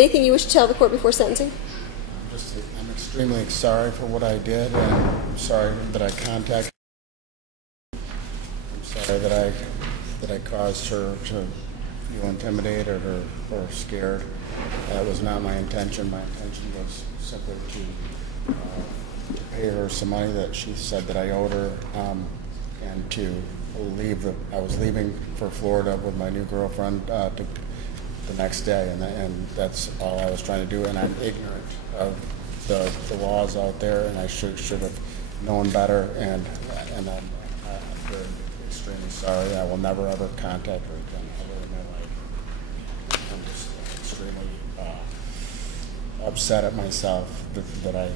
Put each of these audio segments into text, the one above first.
Anything you wish to tell the court before sentencing? I'm extremely sorry for what I did, and I'm sorry that I contacted. I'm sorry that I caused her to feel intimidated or scared. That was not my intention. My intention was simply to pay her some money that she said that I owed her, and to leave. I was leaving for Florida with my new girlfriend the next day, and that's all I was trying to do. And I'm ignorant of the laws out there, and I should have known better. And I'm very extremely sorry. I will never ever contact her again ever in my life. I'm just extremely upset at myself that I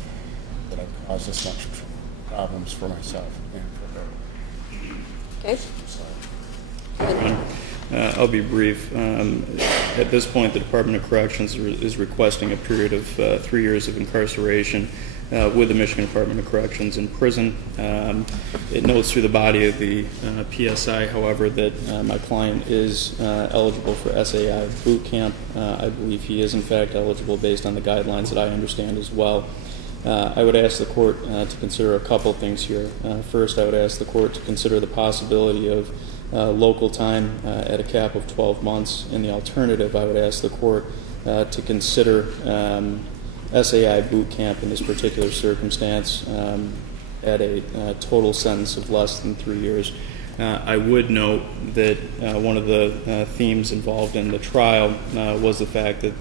caused this much problems for myself and for her. Okay. I'll be brief. At this point, the Department of Corrections is requesting a period of 3 years of incarceration with the Michigan Department of Corrections in prison. It notes through the body of the PSI, however, that my client is eligible for SAI boot camp. I believe he is, in fact, eligible based on the guidelines that I understand as well. I would ask the court to consider a couple things here. First, I would ask the court to consider the possibility of local time at a cap of 12 months. In the alternative, I would ask the court to consider SAI boot camp in this particular circumstance at a total sentence of less than 3 years. I would note that one of the themes involved in the trial was the fact that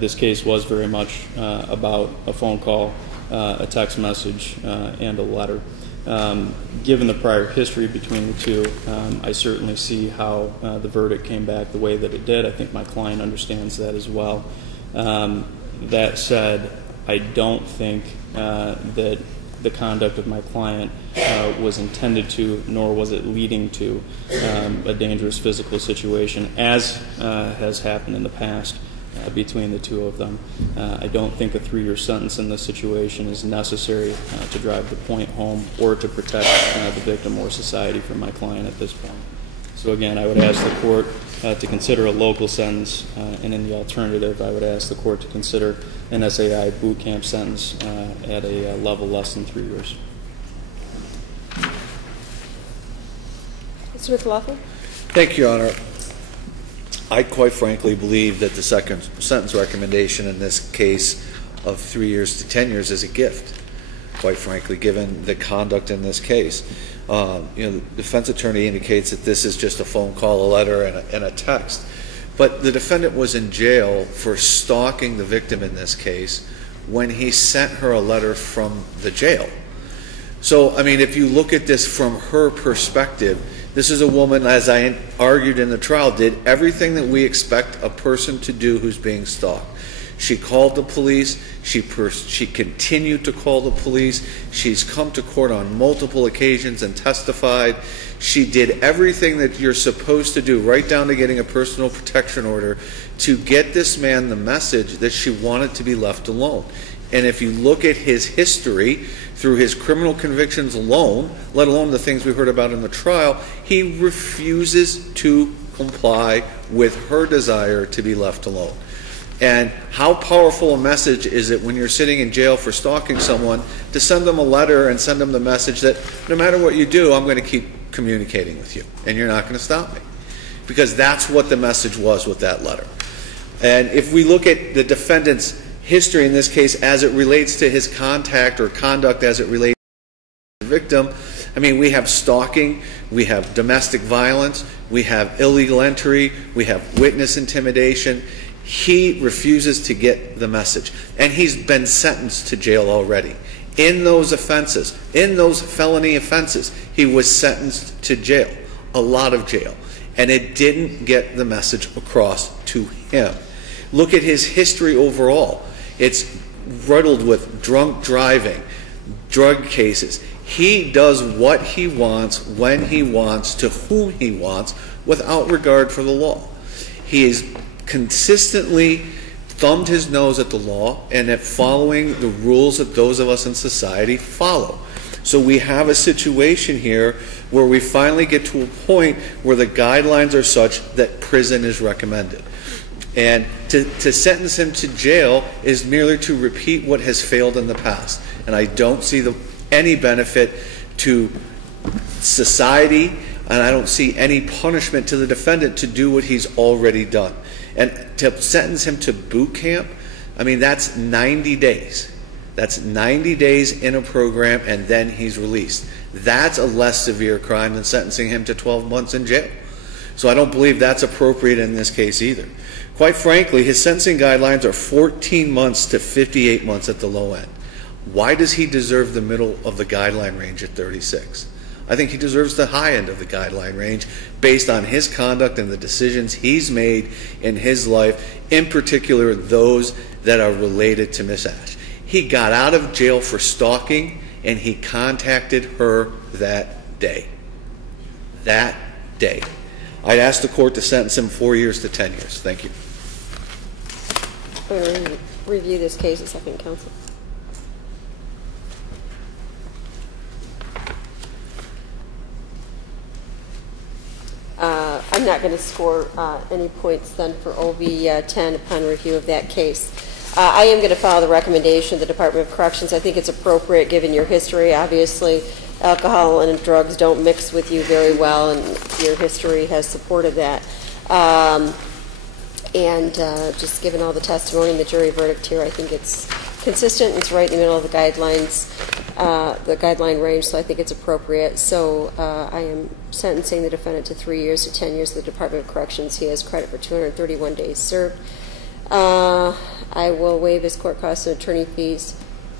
this case was very much about a phone call, a text message, and a letter. Given the prior history between the two, I certainly see how the verdict came back the way that it did. I think my client understands that as well. That said, I don't think that the conduct of my client was intended to, nor was it leading to a dangerous physical situation, as has happened in the past between the two of them. I don't think a 3-year sentence in this situation is necessary to drive the point home or to protect the victim or society from my client at this point. So again, I would ask the court to consider a local sentence, and in the alternative, I would ask the court to consider an SAI boot camp sentence at a level less than 3 years. Mr. McLaughlin? Thank you, Your Honor. I quite frankly believe that the second sentence recommendation in this case of 3 years to 10 years is a gift, quite frankly, given the conduct in this case. The defense attorney indicates that this is just a phone call, a letter, and a text. But the defendant was in jail for stalking the victim in this case when he sent her a letter from the jail. So, I mean, if you look at this from her perspective, this is a woman, as I argued in the trial, did everything that we expect a person to do who's being stalked. She called the police. She continued to call the police. She's come to court on multiple occasions and testified. She did everything that you're supposed to do, right down to getting a personal protection order, to get this man the message that she wanted to be left alone. And if you look at his history through his criminal convictions alone, let alone the things we heard about in the trial, he refuses to comply with her desire to be left alone. And how powerful a message is it when you're sitting in jail for stalking someone to send them a letter and send them the message that no matter what you do, I'm going to keep communicating with you and you're not going to stop me? Because that's what the message was with that letter. And if we look at the defendant's history in this case as it relates to his contact or conduct as it relates to the victim, I mean, we have stalking, we have domestic violence, we have illegal entry, we have witness intimidation. He refuses to get the message. And he's been sentenced to jail already. In those offenses, in those felony offenses, he was sentenced to jail, a lot of jail. And it didn't get the message across to him. Look at his history overall. It's riddled with drunk driving, drug cases. He does what he wants, when he wants, to whom he wants, without regard for the law. He has consistently thumbed his nose at the law and at following the rules that those of us in society follow. So we have a situation here where we finally get to a point where the guidelines are such that prison is recommended. And to sentence him to jail is merely to repeat what has failed in the past. And I don't see any benefit to society, and I don't see any punishment to the defendant to do what he's already done. And to sentence him to boot camp, I mean, that's 90 days. That's 90 days in a program, and then he's released. That's a less severe crime than sentencing him to 12 months in jail. So I don't believe that's appropriate in this case either. Quite frankly, his sentencing guidelines are 14 months to 58 months at the low end. Why does he deserve the middle of the guideline range at 36? I think he deserves the high end of the guideline range based on his conduct and the decisions he's made in his life, in particular those that are related to Miss Ash. He got out of jail for stalking, and he contacted her that day. That day. I'd ask the court to sentence him 4 years to 10 years. Thank you. We're going to review this case at second counsel. I'm not going to score any points then for OV 10 upon review of that case. I am going to follow the recommendation of the Department of Corrections. I think it's appropriate given your history. Obviously, alcohol and drugs don't mix with you very well, and your history has supported that. Just given all the testimony and the jury verdict here, I think it's consistent. It's right in the middle of the guidelines, the guideline range, so I think it's appropriate. So I am sentencing the defendant to 3 years to 10 years at the Department of Corrections. He has credit for 231 days served. I will waive his court costs and attorney fees.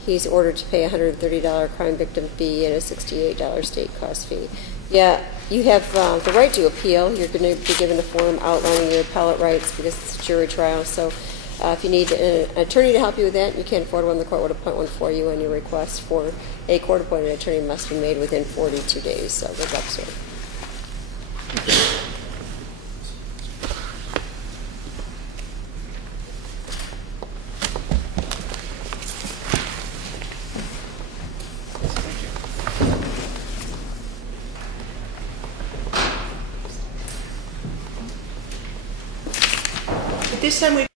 He's ordered to pay a $130 crime victim fee and a $68 state cost fee. Yeah, you have the right to appeal. You're going to be given a form outlining your appellate rights because it's a jury trial. So if you need an attorney to help you with that, you can't afford one, the court would appoint one for you, and your request for a court-appointed attorney must be made within 42 days. So good luck, sir. This time we